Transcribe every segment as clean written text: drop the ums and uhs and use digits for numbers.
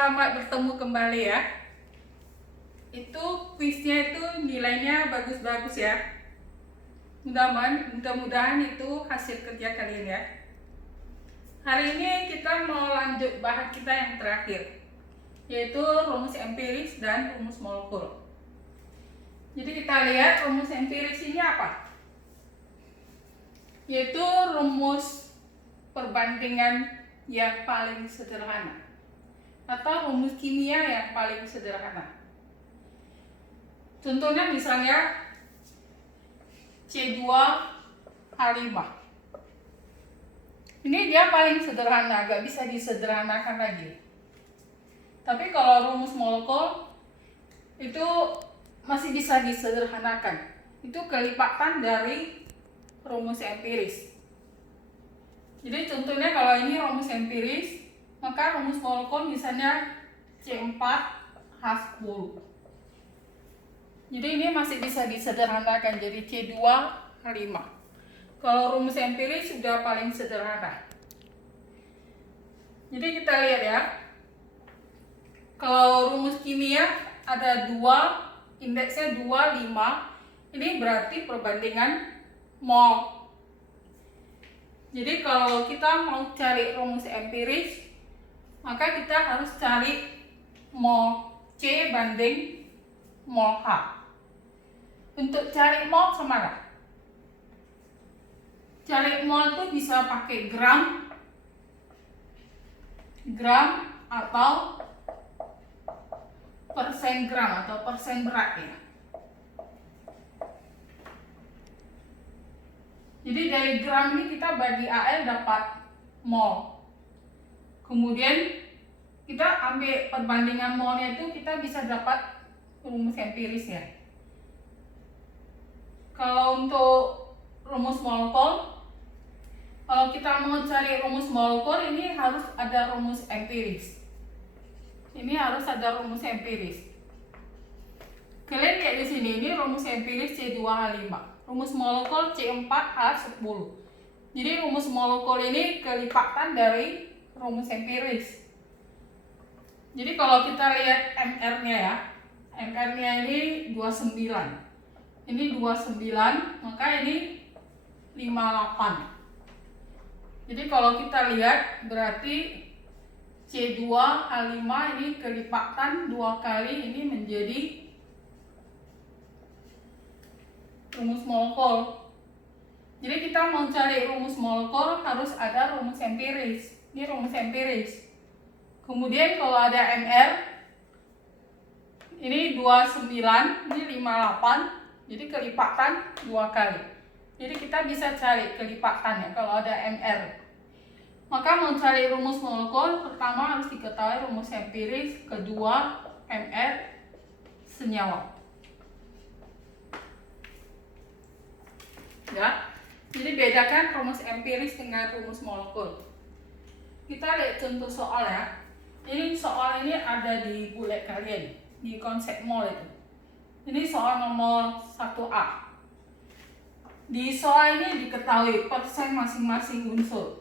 selamat bertemu kembali ya. Itu kuisnya itu nilainya bagus-bagus ya. Mudah-mudahan itu hasil kerja kalian ya. Hari ini kita mau lanjut bahas kita yang terakhir, yaitu rumus empiris dan rumus molekul. Jadi kita lihat rumus empiris ini apa? Yaitu rumus perbandingan yang paling sederhana, atau rumus kimia yang paling sederhana. Contohnya misalnya C2H5. Ini dia paling sederhana, gak bisa disederhanakan lagi. Tapi kalau rumus molekul itu masih bisa disederhanakan. Itu kelipatan dari rumus empiris. Jadi contohnya kalau ini rumus empiris, maka rumus molekul misalnya C4H10. Jadi ini masih bisa disederhanakan jadi C2H5. Kalau rumus empiris sudah paling sederhana. Jadi kita lihat ya. Kalau rumus kimia ada 2, indeksnya 2, 5. Ini berarti perbandingan mol. Jadi kalau kita mau cari rumus empiris, maka kita harus cari mol C banding mol H. Untuk cari mol semana? Cari mol itu bisa pakai gram atau persen gram atau persen berat ya. Jadi dari gram ini kita bagi AL dapat mol. Kemudian kita ambil perbandingan molnya itu kita bisa dapat rumus empiris ya. Kalau untuk rumus molekul, kalau kita mau cari rumus molekul ini harus ada rumus empiris. Ini harus ada rumus empiris. Kalian lihat di sini, ini rumus empiris C2H5. Rumus molekul C4H10. Jadi rumus molekul ini kelipatan dari rumus empiris. Jadi kalau kita lihat MR-nya ya, MR-nya ini 29. Ini 29, maka ini 58. Jadi kalau kita lihat berarti C2H5 ini kelipatan 2 kali ini menjadi rumus molekul. Jadi kita mau cari rumus molekul harus ada rumus empiris. Ini rumus empiris. Kemudian kalau ada MR ini 29, ini 58. Jadi kelipatan 2 kali. Jadi kita bisa cari kelipatannya kalau ada MR. Maka mau cari rumus molekul, pertama harus diketahui rumus empiris, kedua MR senyawa. Ya. Jadi bedakan rumus empiris dengan rumus molekul. Kita lihat contoh soal ya. Ini soal ini ada di bulet kalian, di konsep mol itu. Ini soal nomor 1A. Di soal ini diketahui persen masing-masing unsur,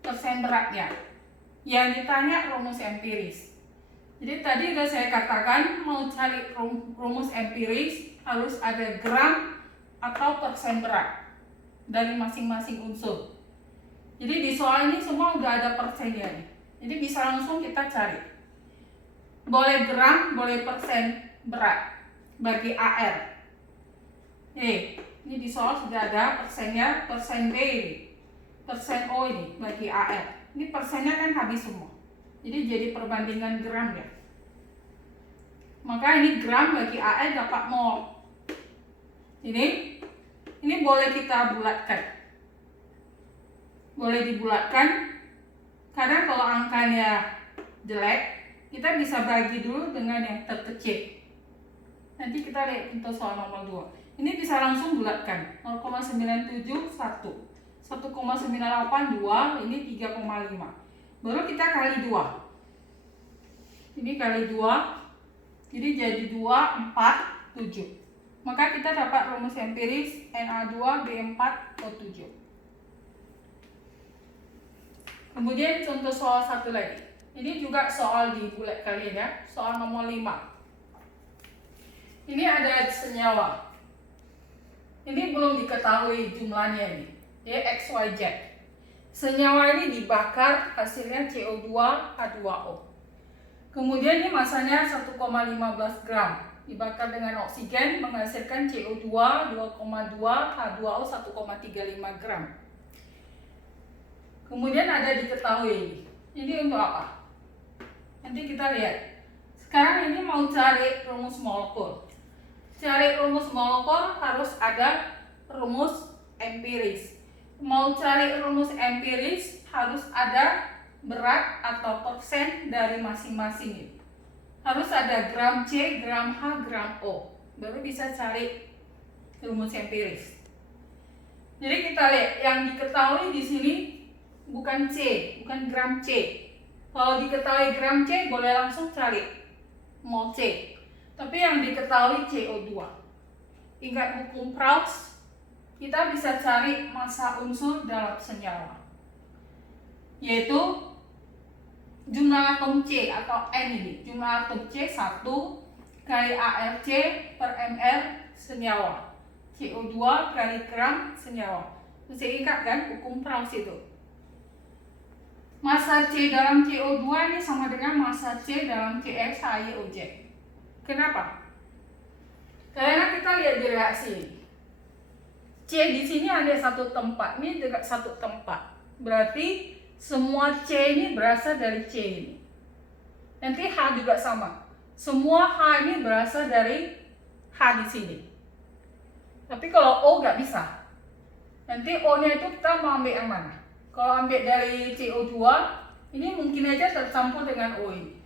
persen beratnya. Yang ditanya rumus empiris. Jadi tadi sudah saya katakan mau cari rumus empiris harus ada gram atau persen berat dari masing-masing unsur. Jadi di soal ini semua udah ada persennya nih. Jadi bisa langsung kita cari. Boleh gram, boleh persen berat bagi AR. Ini di soal sudah ada persennya, persen B ini, persen O ini bagi AR. Ini persennya kan habis semua. Jadi jadi perbandingan gram ya. Maka ini gram bagi AR dapat mol. Ini boleh kita bulatkan. Boleh dibulatkan. Karena kalau angkanya jelek, kita bisa bagi dulu dengan yang terkecil. Nanti kita lihat untuk soal nomor 2. Ini bisa langsung bulatkan. 0,97 1. 1,98 2, ini 3,5. Baru kita kali 2. Ini kali 2. Jadi jadi 2, 4, 7. Maka kita dapat rumus empiris Na2B4O7. Kemudian contoh soal satu lagi. Ini juga soal di bulet kalian ya, soal nomor 5. Ini ada senyawa. Ini belum diketahui jumlahnya ini. Ya, X, Y, Z. Senyawa ini dibakar, hasilnya CO2, H2O. Kemudian ini masanya 1,15 gram. Dibakar dengan oksigen menghasilkan CO2 2,2, H2O 1,35 gram. Kemudian ada diketahui. Ini untuk apa? Nanti kita lihat. Sekarang ini mau cari rumus molekul. Cari rumus molekul harus ada rumus empiris. Mau cari rumus empiris harus ada berat atau persen dari masing-masing. Harus ada gram C, gram H, gram O. Baru bisa cari rumus empiris. Jadi kita lihat yang diketahui di sini bukan C, bukan gram C. Kalau diketahui gram C boleh langsung cari mol C. Tapi yang diketahui CO2. Ingat hukum Proust, kita bisa cari massa unsur dalam senyawa. Yaitu jumlah atom C atau N ini. Jumlah atom C 1 kali ALC per ml senyawa. CO2 kali gram senyawa. Masih ingat kan hukum Proust itu? Massa C dalam CO2 ini sama dengan massa C dalam CXHYOZ. Kenapa? Karena kita lihat di reaksi. C di sini ada satu tempat, ini juga satu tempat. Berarti semua C ini berasal dari C ini. Nanti H juga sama. Semua H ini berasal dari H di sini. Tapi kalau O nggak bisa. Nanti O-nya itu kita mau ambil yang mana? Kalau ambil dari CO2, ini mungkin aja tercampur dengan O ini.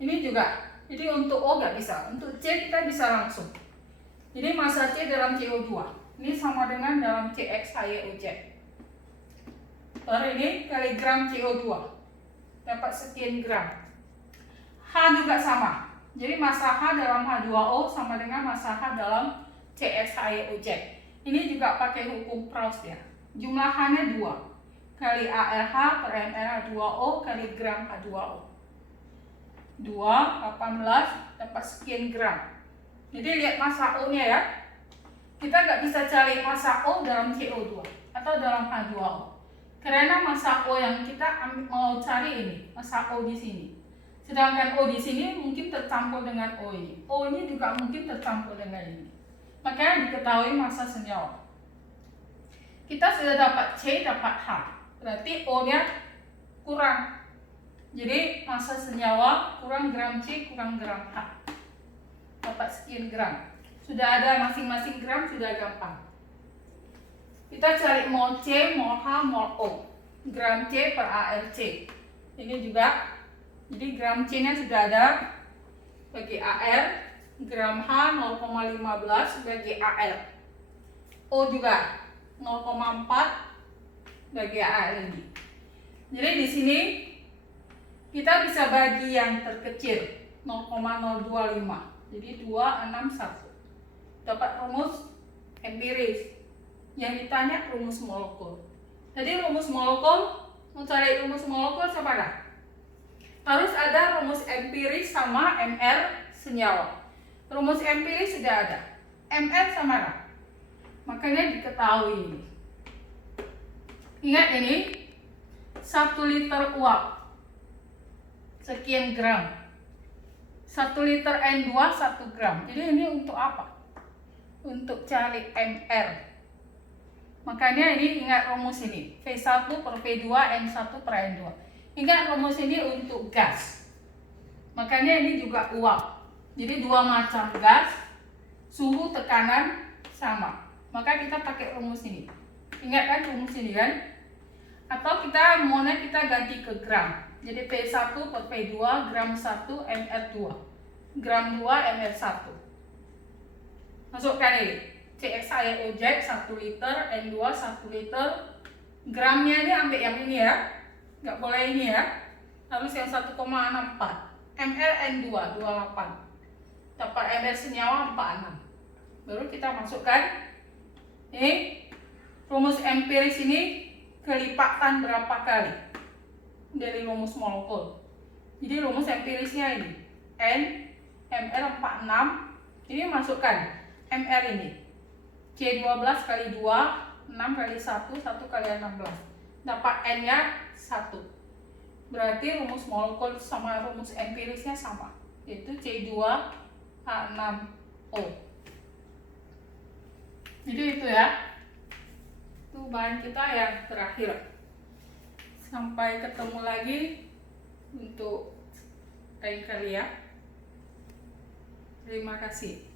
Ini juga. Jadi untuk O nggak bisa. Untuk C kita bisa langsung. Jadi massa C dalam CO2. Ini sama dengan dalam CXHYOZ. Per ini kali gram CO2. Dapat sekian gram. H juga sama. Jadi massa H dalam H2O sama dengan massa H dalam CXHYOZ. Ini juga pakai hukum Proust ya. Jumlah H-nya 2. Kali ALH per ml H2O kali gram H2O. 2, 18 dapat sekian gram. Jadi lihat massa O-nya ya. Kita nggak bisa cari massa O dalam CO2 atau dalam H2O. Karena massa O yang kita mau cari ini, massa O di sini. Sedangkan O di sini mungkin tercampur dengan O ini. O ini juga mungkin tercampur dengan ini. Makanya diketahui massa senyawa. Kita sudah dapat C, dapat H. Berarti O-nya kurang. Jadi massa senyawa kurang gram C kurang gram H. Dapat sekian gram. Sudah ada masing-masing gram, sudah gampang. Kita cari mol C, mol H, mol O. Gram C per ALC. Ini juga. Jadi gram C-nya sudah ada bagi AL. Gram H 0,15 bagi AL. O juga 0,4 bagi AL ini. Jadi di sini kita bisa bagi yang terkecil 0,025. Jadi 261. Dapat rumus empiris. Yang ditanya rumus molekul. Jadi rumus molekul, mau cari rumus molekul siapa dah? Harus ada rumus empiris sama MR senyawa. Rumus empiris sudah ada. MR sama dah. Makanya diketahui ini. Ingat ini 1 liter uap sekian gram. 1 liter N2 1 gram. Jadi ini untuk apa? Untuk cari MR. Makanya ini ingat rumus ini. V1 per V2 N1 per N2. Ingat rumus ini untuk gas. Makanya ini juga uap. Jadi dua macam gas, suhu tekanan sama. Maka kita pakai rumus ini. Ingat kan rumus ini kan? Atau kita maunya kita ganti ke gram. Jadi P1 per P2 gram 1 mR2. Gram 2 mR1. Masukkan ini. CXHYOZ 1 liter, N2 1 liter. Gramnya ini ambil yang ini ya. Nggak boleh ini ya. Harus yang 1,64. mL N2 28. Dapat ml senyawa 46. Baru kita masukkan ini rumus empiris ini kelipatan berapa kali dari rumus molekul. Jadi rumus empirisnya ini N MR 46, ini masukkan MR ini C12 kali 2, 6 kali 1, 1 kali 16, dapat N nya 1. Berarti rumus molekul sama rumus empirisnya sama, yaitu C2H6O. Jadi itu ya, itu bahan kita yang terakhir. Sampai ketemu lagi untuk lain kali ya. Terima kasih.